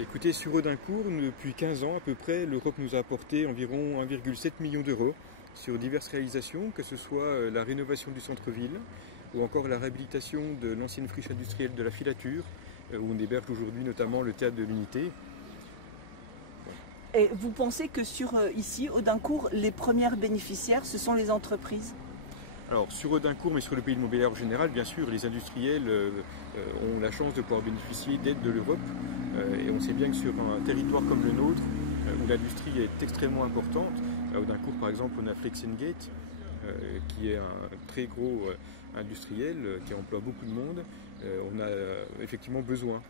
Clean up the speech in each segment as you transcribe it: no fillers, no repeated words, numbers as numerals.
Écoutez, sur Audincourt, depuis 15 ans à peu près, l'Europe nous a apporté environ 1,7 million d'euros sur diverses réalisations, que ce soit la rénovation du centre-ville ou encore la réhabilitation de l'ancienne friche industrielle de la Filature, où on héberge aujourd'hui notamment le théâtre de l'Unité. Et vous pensez que ici, Audincourt, les premières bénéficiaires, ce sont les entreprises? Alors sur Audincourt, mais sur le pays de Montbéliard en général, bien sûr, les industriels ont la chance de pouvoir bénéficier d'aide de l'Europe. Et on sait bien que sur un territoire comme le nôtre, où l'industrie est extrêmement importante, à Audincourt par exemple, on a Flexengate, qui est un très gros industriel qui emploie beaucoup de monde. On a effectivement besoin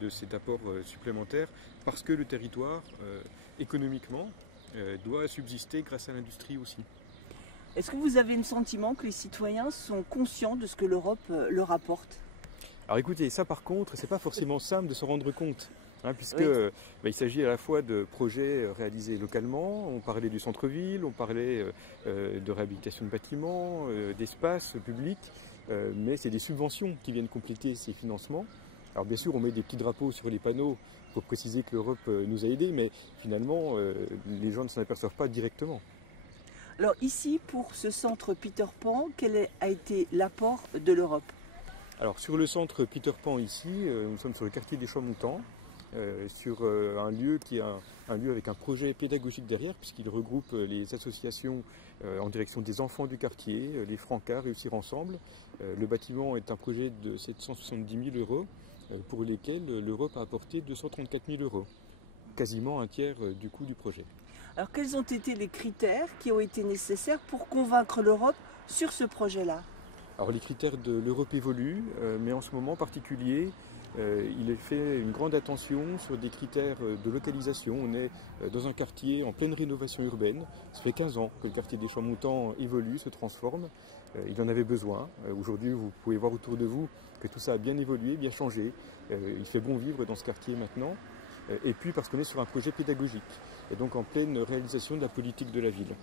de cet apport supplémentaire parce que le territoire, économiquement, doit subsister grâce à l'industrie aussi. Est-ce que vous avez le sentiment que les citoyens sont conscients de ce que l'Europe leur apporte? Alors écoutez, ça par contre, c'est pas forcément simple de s'en rendre compte, hein, puisque oui. Il s'agit à la fois de projets réalisés localement, on parlait du centre-ville, on parlait de réhabilitation de bâtiments, d'espaces publics, mais c'est des subventions qui viennent compléter ces financements. Alors bien sûr, on met des petits drapeaux sur les panneaux pour préciser que l'Europe nous a aidés, mais finalement, les gens ne s'en aperçoivent pas directement. Alors ici, pour ce centre Peter Pan, quel a été l'apport de l'Europe? Alors sur le centre Peter Pan ici, nous sommes sur le quartier des Champs-Montants, sur un lieu qui est un lieu avec un projet pédagogique derrière, puisqu'il regroupe les associations en direction des enfants du quartier, les Francards Réussir Ensemble. Le bâtiment est un projet de 770 000 euros, pour lesquels l'Europe a apporté 234 000 euros, quasiment un tiers du coût du projet. Alors quels ont été les critères qui ont été nécessaires pour convaincre l'Europe sur ce projet-là? Alors les critères de l'Europe évoluent, mais en ce moment en particulier, il est fait une grande attention sur des critères de localisation. On est dans un quartier en pleine rénovation urbaine. Ça fait 15 ans que le quartier des Champs-Montants évolue, se transforme. Il en avait besoin. Aujourd'hui, vous pouvez voir autour de vous que tout ça a bien évolué, bien changé. Il fait bon vivre dans ce quartier maintenant. Et puis parce qu'on est sur un projet pédagogique, et donc en pleine réalisation de la politique de la ville.